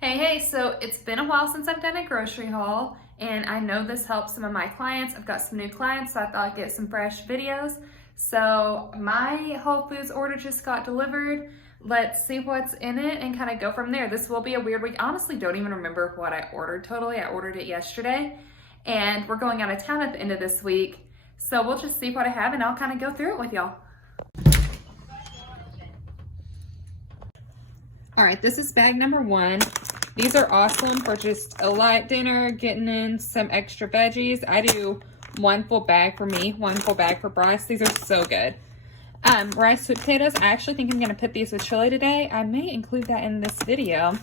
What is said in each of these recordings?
Hey, so it's been a while since I've done a grocery haul, and I know this helps some of my clients. I've got some new clients, so I thought I'd get some fresh videos. So my Whole Foods order just got delivered. Let's see what's in it and kind of go from there. This will be a weird week. I honestly don't even remember what I ordered totally. I ordered it yesterday, and we're going out of town at the end of this week. So we'll just see what I have, and I'll kind of go through it with y'all. All right, this is bag number one. These are awesome for just a light dinner, getting in some extra veggies. I do one full bag for me, one full bag for Bryce. These are so good. Rice, sweet potatoes. I actually think I'm gonna put these with chili today. I may include that in this video.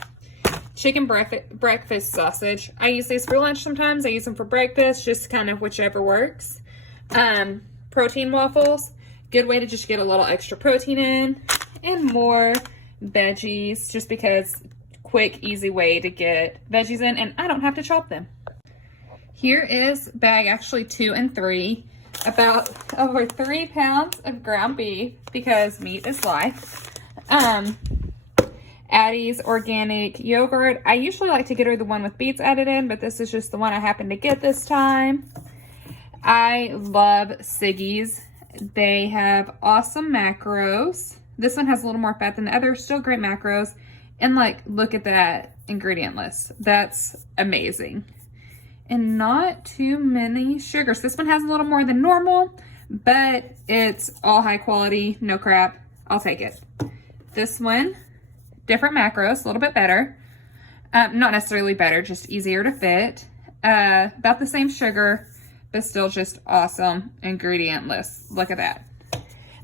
Chicken breakfast sausage. I use these for lunch sometimes. I use them for breakfast, just kind of whichever works. Protein waffles. Good way to just get a little extra protein in. And more veggies, just because quick, easy way to get veggies in, and I don't have to chop them. Here is bag actually 2 and 3, about over 3 pounds of ground beef because meat is life. Addie's organic yogurt. I usually like to get her the one with beets added in, but this is just the one I happened to get this time. I love Siggi's. They have awesome macros. This one has a little more fat than the other, still great macros. And like, look at that ingredient list. That's amazing. And not too many sugars. This one has a little more than normal, but it's all high quality, no crap. I'll take it. This one, different macros, a little bit better. Not necessarily better, just easier to fit. About the same sugar, but still just awesome ingredient list. Look at that.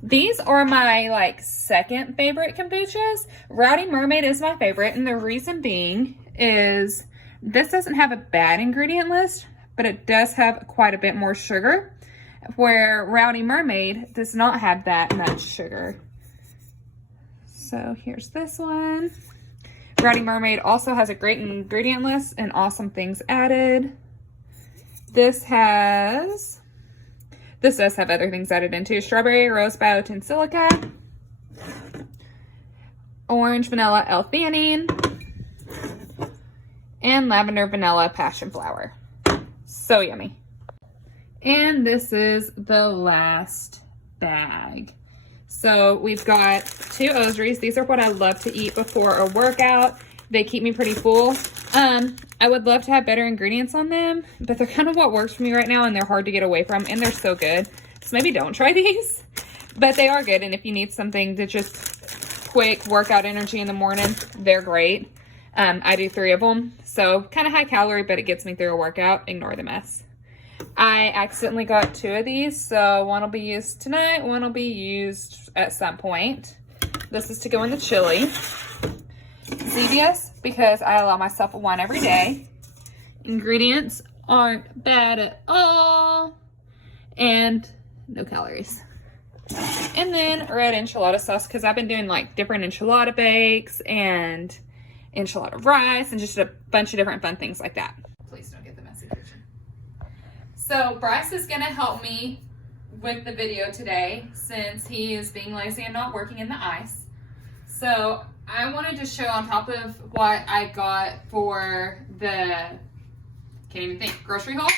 These are my second favorite kombuchas. Rowdy Mermaid is my favorite, and the reason being is this doesn't have a bad ingredient list, but it does have quite a bit more sugar, where Rowdy Mermaid does not have that much sugar. So here's this one. Rowdy Mermaid also has a great ingredient list and awesome things added. This does have other things added into: strawberry, rose biotin silica, orange vanilla L-theanine, and lavender vanilla passion flower. So yummy. And this is the last bag. So we've got 2 Osreys. These are what I love to eat before a workout. They keep me pretty full. I would love to have better ingredients on them, but they're kind of what works for me right now, and they're hard to get away from, and they're so good. So maybe don't try these, but they are good. And if you need something to just quick workout energy in the morning, they're great. I do 3 of them. So kind of high calorie, but it gets me through a workout. Ignore the mess. I accidentally got 2 of these. So one will be used tonight. One will be used at some point. This is to go in the chili. Zevious, because I allow myself one every day. Ingredients aren't bad at all, and no calories. And then red enchilada sauce, because I've been doing different enchilada bakes and enchilada rice and just a bunch of different fun things like that. Please don't get the messy kitchen. So Bryce is gonna help me with the video today since he is being lazy and not working in the ice. So I wanted to show on top of what I got for the, can't even think, grocery haul.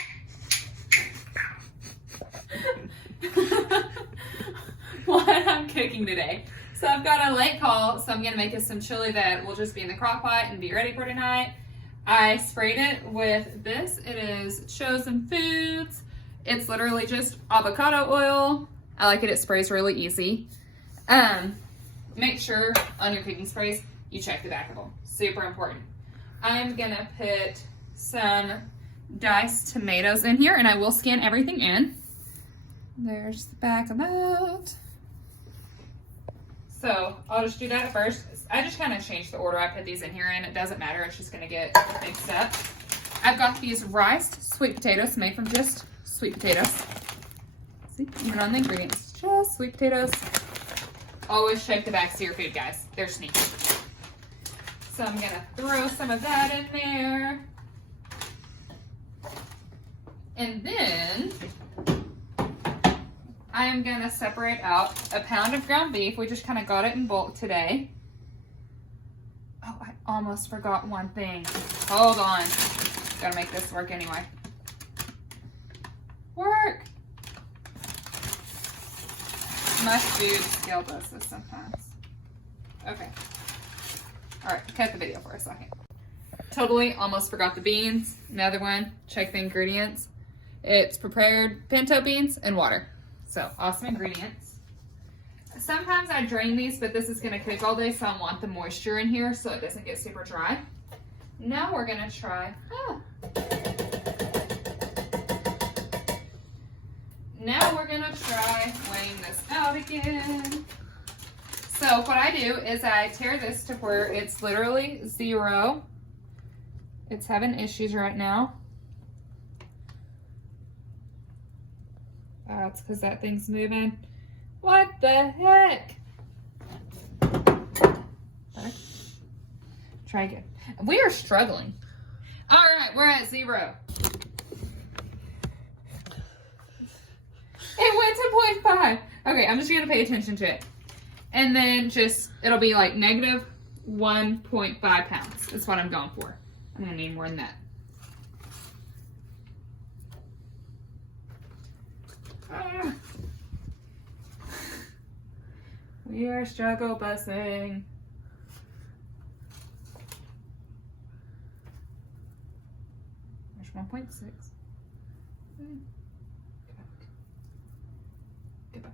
What I'm cooking today. So I've got a late call, so I'm gonna make us some chili that will just be in the crock pot and be ready for tonight. I sprayed it with this. It is Chosen Foods. It's literally just avocado oil. I like it, it sprays really easy. Make sure on your cooking sprays, you check the back of them. Super important. I'm gonna put some diced tomatoes in here, and I will scan everything in. There's the back of that. So I'll just do that first. I just kind of changed the order I put these in here in. It doesn't matter, it's just gonna get mixed up. I've got these riced sweet potatoes made from just sweet potatoes. See, even on the ingredients, just sweet potatoes. Always check the backs of your food, guys. They're sneaky. So I'm gonna throw some of that in there. And then I am gonna separate out a pound of ground beef. We just kind of got it in bulk today. Oh, almost forgot one thing. Hold on. Gotta make this work anyway. Work! My food skill does this sometimes. Okay. Alright, cut the video for a second. Totally almost forgot the beans. Another one, check the ingredients. It's prepared pinto beans and water. So, awesome ingredients. Sometimes I drain these, but this is going to cook all day, so I want the moisture in here so it doesn't get super dry. Now we're going to try... Now we're going to try weighing this out again. So what I do is I tear this to where it's literally 0. It's having issues right now. It's because that thing's moving. What the heck? Okay. Try again. We are struggling. All right, we're at 0. It went to 0.5. Okay, I'm just going to pay attention to it. And then it'll be like negative 1.5 pounds. That's what I'm going for. I'm going to need more than that. We are struggle busing. There's 1.6. Get back.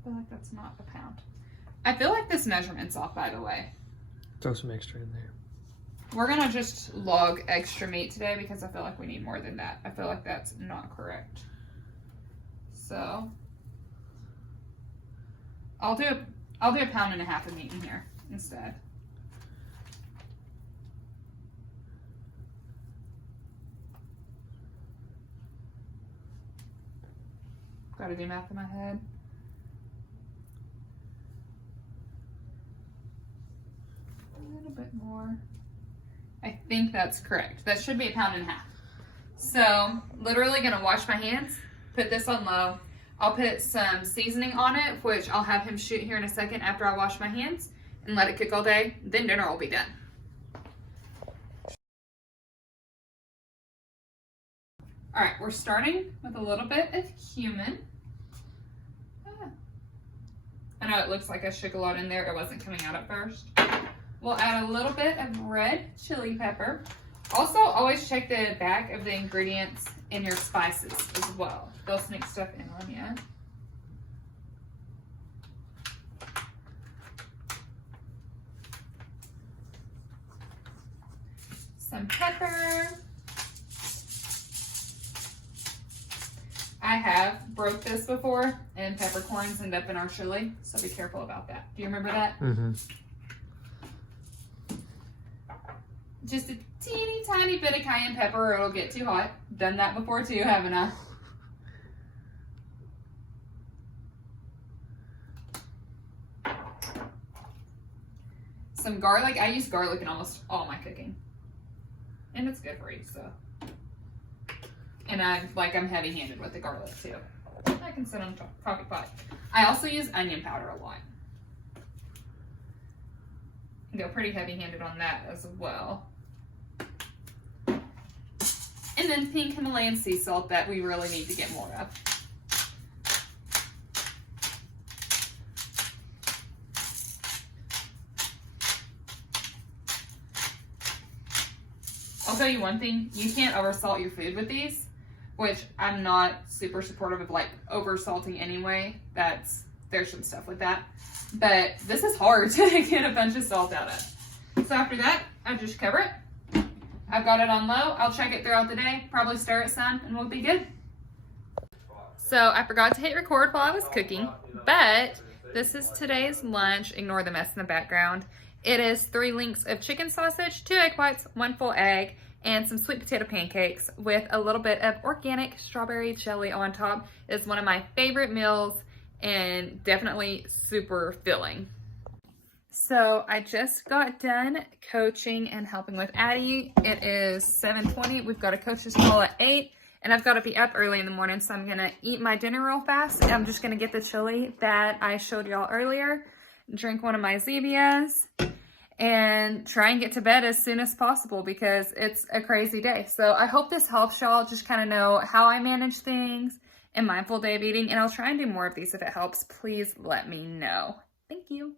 I feel like that's not a pound. I feel like this measurement's off, by the way. Throw some extra in there. We're gonna just log extra meat today because I feel like we need more than that. I feel like that's not correct. So I'll do a 1.5 pounds of meat in here instead. Gotta do math in my head. A little bit more. I think that's correct. That should be 1.5 pounds. So, literally gonna wash my hands, put this on low. I'll put some seasoning on it, which I'll have him shoot here in a second after I wash my hands, and let it cook all day. Then dinner will be done. All right, we're starting with a little bit of cumin. I know it looks like I shook a lot in there. It wasn't coming out at first. We'll add a little bit of red chili pepper. Also, always check the back of the ingredients in your spices as well. They'll sneak stuff in on you. Some pepper. I have broke this before, and peppercorns end up in our chili, so be careful about that. Do you remember that? Mm-hmm. Just a teeny tiny bit of cayenne pepper or it'll get too hot. Done that before too, haven't I? Some garlic. I use garlic in almost all my cooking. And it's good for you, so. And I'm heavy-handed with the garlic too. I can sit on coffee pot. I also use onion powder a lot. Go pretty heavy-handed on that as well. And then pink Himalayan sea salt that we really need to get more of. I'll tell you one thing, you can't oversalt your food with these, which I'm not super supportive of over salting anyway. There's some stuff with that. But this is hard to get a bunch of salt out of. So after that, I just cover it. I've got it on low. I'll check it throughout the day, probably stir it some, and we'll be good. So I forgot to hit record while I was cooking, but this is today's lunch. Ignore the mess in the background. It is 3 links of chicken sausage, 2 egg whites, 1 full egg, and some sweet potato pancakes with a little bit of organic strawberry jelly on top. It's one of my favorite meals and definitely super filling. So I just got done coaching and helping with Addie. It is 7:20. We've got a coach's call at 8, and I've got to be up early in the morning, so I'm gonna eat my dinner real fast. I'm just gonna get the chili that I showed y'all earlier, drink one of my Zevias, and try and get to bed as soon as possible because it's a crazy day. So I hope this helps y'all just kind of know how I manage things and mindful day of eating. And I'll try and do more of these if it helps. Please let me know. Thank you.